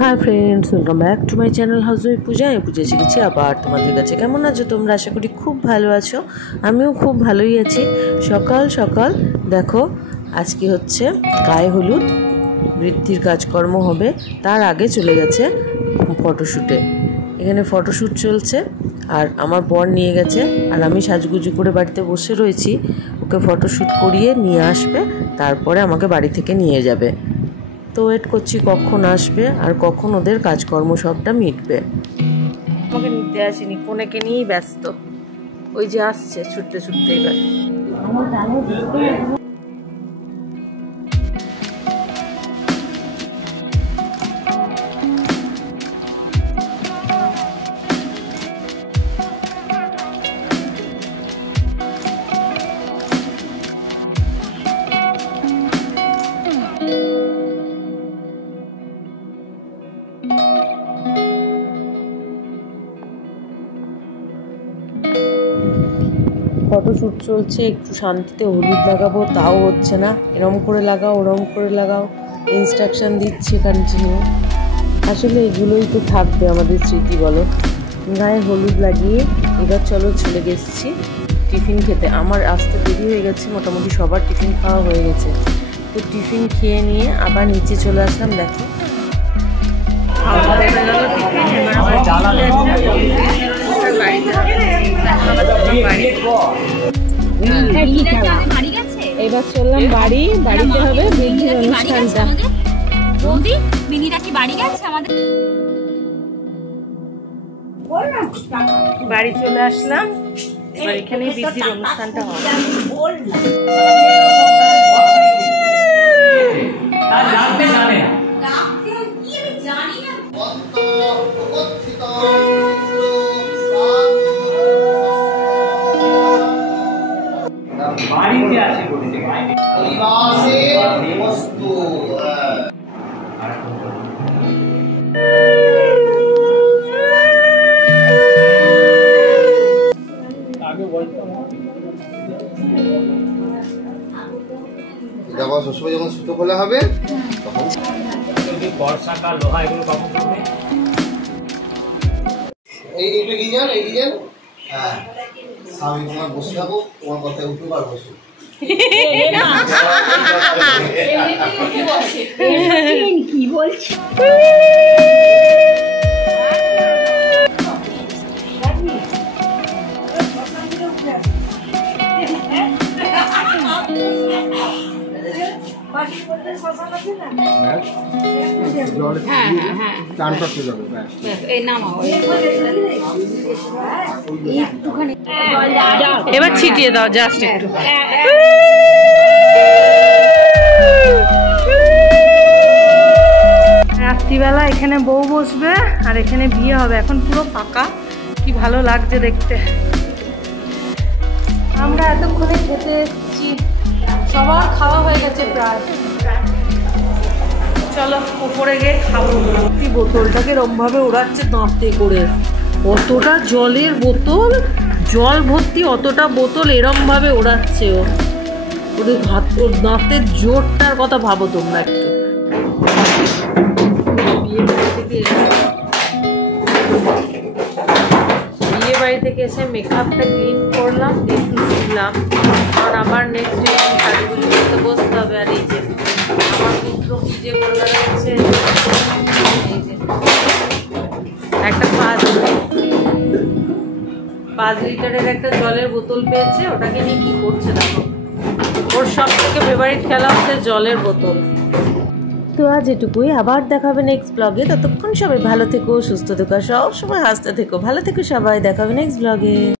Hi friends, welcome back to my channel house wife Puja. Puja শিখেছি আবার তোমাদের কাছে। কেমন আছো তোমরা? আশা করি খুব ভালো আছো। আমিও খুব ভালোই আছি। সকাল সকাল দেখো, আজকে হচ্ছে গায়ে হলুদ, বৃদ্ধির কাজকর্ম হবে, তার আগে চলে গেছে ফটোশ্যুটে। এখানে ফটোশ্যুট চলছে আর আমার বর নিয়ে গেছে, আর আমি সাজগুজু করে বাড়িতে বসে রয়েছি। ওকে ফটোশ্যুট করিয়ে নিয়ে আসবে, তারপরে আমাকে বাড়ি থেকে নিয়ে যাবে। তো ওয়েট করছি কখন আসবে আর কখন ওদের কাজকর্ম সবটা মিটবে। আমাকে নিতে আসেনি, কোনেকে নিয়েই ব্যস্ত। ওই যে আসছে ছুটতে ছুটতে এবার। ফটোশ্যুট চলছে, একটু শান্তিতে হলুদ লাগাবো তাও হচ্ছে না। এরম করে লাগাও, ওরম করে লাগাও, ইনস্ট্রাকশন দিচ্ছে কন্টিনিউ। আসলে এগুলোই তো থাকবে আমাদের স্মৃতি, বলো। গায়ে হলুদ লাগিয়ে এবার চলো চলে গেছি টিফিন খেতে। আমার আসতে দেরি হয়ে গেছে, মোটামুটি সবার টিফিন খাওয়া হয়ে গেছে। তো টিফিন খেয়ে নিয়ে আবার নিচে চলে আসলাম। দেখো এবার চললাম বাড়িতে হবে বৃদ্ধির অনুষ্ঠানটা। বাড়ি চলে আসলাম, এবার এখানে বৃদ্ধির অনুষ্ঠানটা হবে। বাড়িতে আছে বলতে বস্তু দেখো সবসময় যখন সুতো খোলা হবে তখন বর্ষাকাল লোহা এগুলো কখন করবে? এইটা ডিজাইন হ্যাঁ, স্বামী তোমার বসে থাকো, তোমার কথায় উঠে পারবো। কি বলছি? এবার ছিটিয়ে দাও জাস্ট একটু। রাত্রিবেলা এখানে বউ বসবে আর এখানে বিয়ে হবে। এখন পুরো ফাঁকা, কি ভালো লাগছে দেখতে। আমরা এতক্ষণে খেতে এসেছি, সবার খাওয়া হয়ে গেছে প্রায়। চলো উপরে গিয়ে খাবো। বোতলটাকে এরমভাবে ওড়াচ্ছে দাঁতে করে, অতটা জলের বোতল, জল ভর্তি অতটা বোতল এরমভাবে ওড়াচ্ছে ও। ওদের ওর দাঁতের জোরটার কথা ভাবো তোমরা একটু। বিয়ে বাড়ি থেকে এসে মেকআপটা ক্লিন করলাম, একটু শুনলাম, কারণ আবার নেক্সট ডে সাজগুলি করতে বসতে হবে। আর এই যে আমার পুত্র কি যে করে যাচ্ছে, একটা 5 লিটারের একটা জলের বোতল পেয়েছে, ওটাকে নিয়ে কি করছে দেখো। ওর সব থেকে ফেভারিট খেলা হচ্ছে জলের বোতল। তো আজ এটুকুই, আবার দেখা হবে নেক্সট ব্লগে। ততক্ষণ সবাই ভালো থেকো, সুস্থ থেকো, সব সময় হাসতে থেকো, ভালো থেকো সবাই। দেখা হবে নেক্সট ব্লগে।